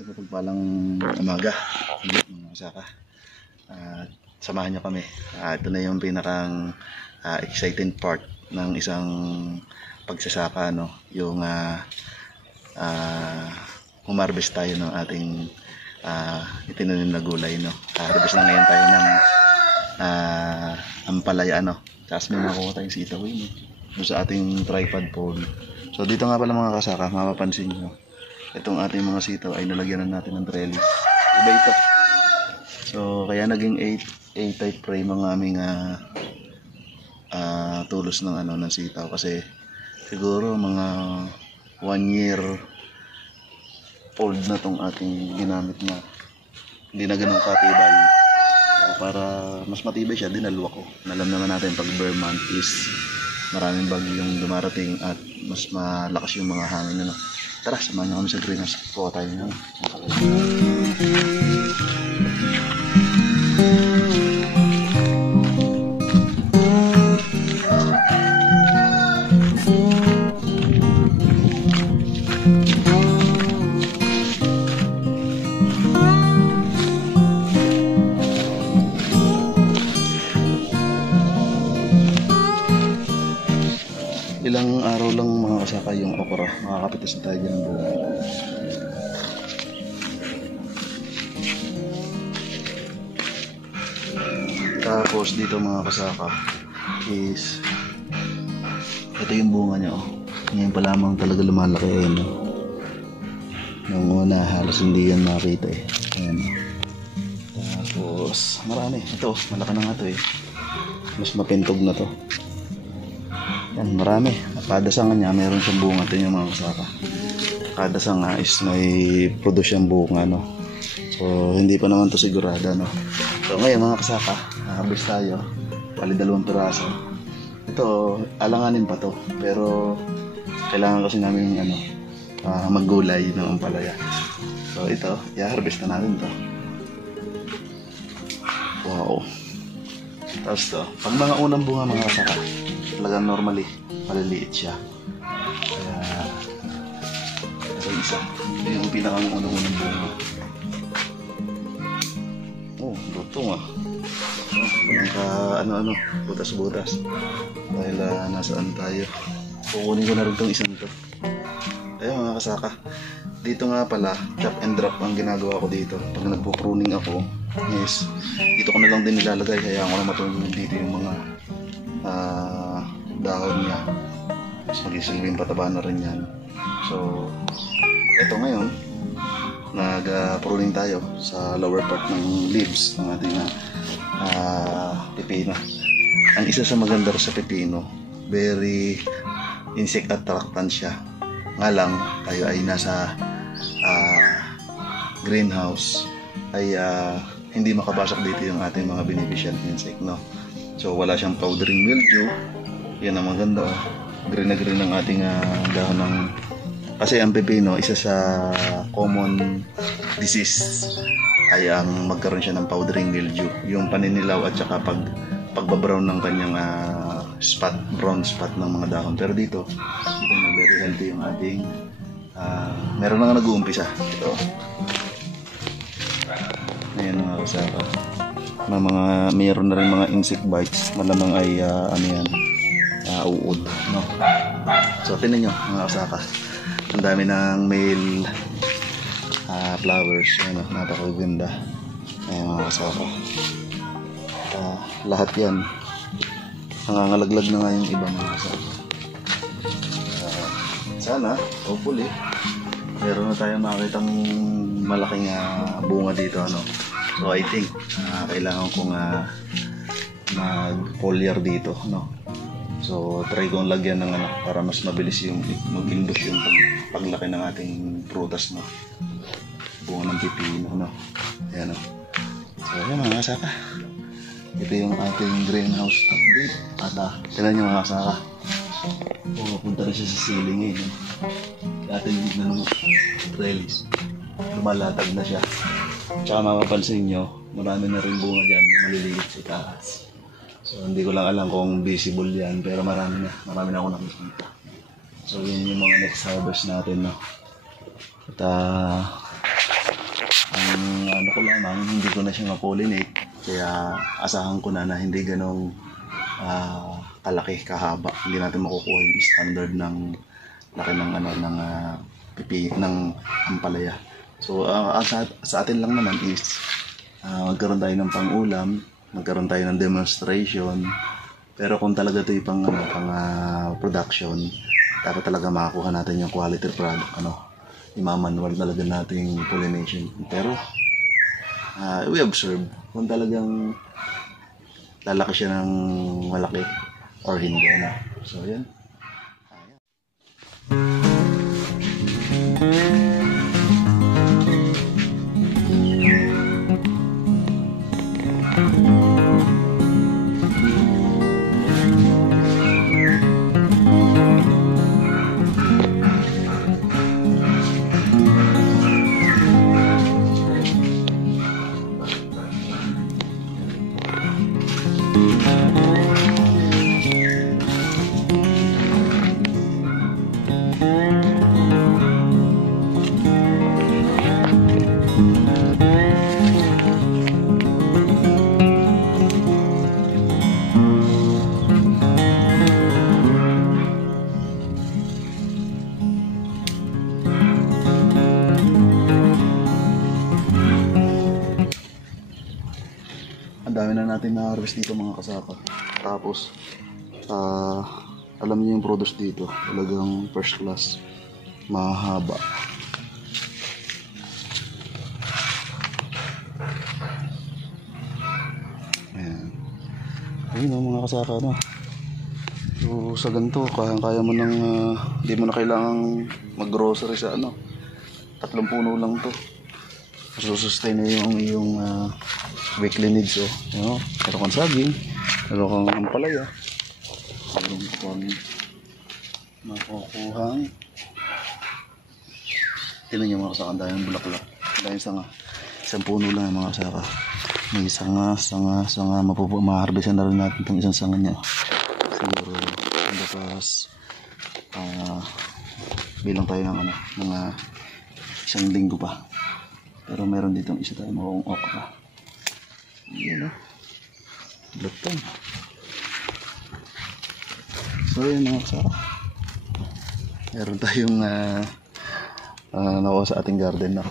Isang mapagpalang umaga mga kasaka. Samahan nyo kami. Ito na yung pinakang exciting part ng isang pagsasaka, no? Yung humarbest tayo ng ating itinanim na gulay, no? Harvest na ngayon tayo ng ampalaya, no? Tapos may makuha tayong sitaw no? Sa ating tripod pole. So dito nga pala mga kasaka, mapapansin nyo, itong ating mga sitaw ay nalagyan na natin ng trellis. Iba ito. So kaya naging A-type frame ang aming tulos ng ng sitaw, kasi siguro mga 1 year old na tong ating ginamit na hindi na ganun katibay. So, para mas matibay siya, dinalwa ko. Alam naman natin pag bare month is maraming bagyong dumarating at mas malakas yung mga hangin, no? Tara, samahan nyo kami sa greenhouse. Kuha tayo ng ilang araw lang mga kasaka yung okra. Makakapitas na tayo dyan ng buhay. Tapos dito mga kasaka is ito yung bunga niya, oh. Ngayon pa lamang talaga lumalaki, ayan, oh. Yung una halos hindi yan makita ayan, oh. Tapos marami ito, malaki na nga ito mas mapintog na to. Yan, marami. Kada sanga niya mayroon siyang bunga. Ito yung mga kasaka. Kada sanga is may produce siyang bunga, no? So hindi pa naman to sigurado, no? So ngayon mga kasaka, harvest tayo. Bali 2 piraso. Ito, alanganin pa to. Pero kailangan kasi namin maggulay ng ampalaya. So ito, i-harvest na natin to. Wow. Tapos to, pag mga unang bunga mga kasaka, talagang normally maliliit siya. Kaya ito isa. Ito yung pinakang unang bunga. Oh, lutong walang butas-butas. Dahil nasaan tayo. Kukunin ko na rin itong isang to. Ayun mga kasaka, dito nga pala chop and drop ang ginagawa ko dito. Pag nagpo-pruning ako, yes, dito ko na lang din nilalagay. Kaya ako na matulog dito yung mga dahon niya. Mas magisilbing pataba na rin yan. So eto ngayon nag-pruning tayo sa lower part ng leaves ng ating pipino. Ang isa sa maganda sa pipino, very insect attractant siya. Nga lang tayo ay nasa greenhouse ay hindi makapasok dito yung ating mga beneficial insect, no? So wala siyang powdering mildew. Yan ang maganda, oh. Green na green ang ating dahon ng... Kasi ang pepino, isa sa common disease ay ang magkaroon siya ng powdering mildew. Yung paninilaw at saka pagbabrown ng kanyang brown spot ng mga dahon. Pero dito very healthy yung ating meron na nga nag-uumpisa. Ito. Ayan mga kasaka. Mayroon na rin mga insect bites. Malamang ay uod, no? So tingnan nyo mga kasaka, ang dami ng male flowers, napakaganda. Ayan mga kasaka, lahat yan nangangalaglag na nga yung iba mga kasaka. Sana hopefully meron na tayong makitang malaking bunga dito, ano? So I think kailangan kong mag-foliar dito, no? So try kong lagyan ng para mas mabilis yung mag-induce yung paglaki ng ating prutas, no? Bunga ng pipino, no? Ayan, no? So ayan mga kasaka, ito yung ating greenhouse update. At tignan nyo mga kasaka, punta na siya sa ceiling no? Ating na ng trellis, lumalatag na siya. Tsaka mapapansin nyo, marami na rin bunga dyan na maliliit sa taas. So hindi ko lang alam kung visible yan, pero marami na ako nakikita. So yun yung mga next harvest natin, no? At ano ko lamang, hindi ko na siya ma-pollinate. Kaya asahan ko na hindi ganong kalaki, kahaba. Hindi natin makukuha yung standard ng laki ng pipi ng ampalaya. So sa atin lang naman is magkaroon tayo ng pang-ulam, magkaroon tayo ng demonstration. Pero kung talaga ito yung pang production, dapat talaga makakuha natin yung quality product, imamanual talaga natin yung pollination. Pero we observe kung talagang lalaki siya ng malaki or hindi. So yan. Ang dami na natin na-harvest dito mga kasaka. Tapos alam niyo yung produce dito, talagang first class, mahaba. Ayan. Ayun mga kasaka, So sa ganito, kaya mo nang hindi mo na kailangang mag-grocery sa 3 puno lang to. Sustain na yung iyong weekly needs. Meron kang saging, meron kang ampalaya, meron kang makukuhang, tinan nyo mga kasaka, dahil bulaklak, dahil sanga, 1 puno lang yung mga kasaka. May sanga, maharbisan na rin natin itong isang sanga niya. Siguro tapos bilang tayo ng mga 1 linggo pa. Pero meron dito isa tayo makuong okra. Yan Lutong. So yun mga kasaka, meron tayong nakuha sa ating garden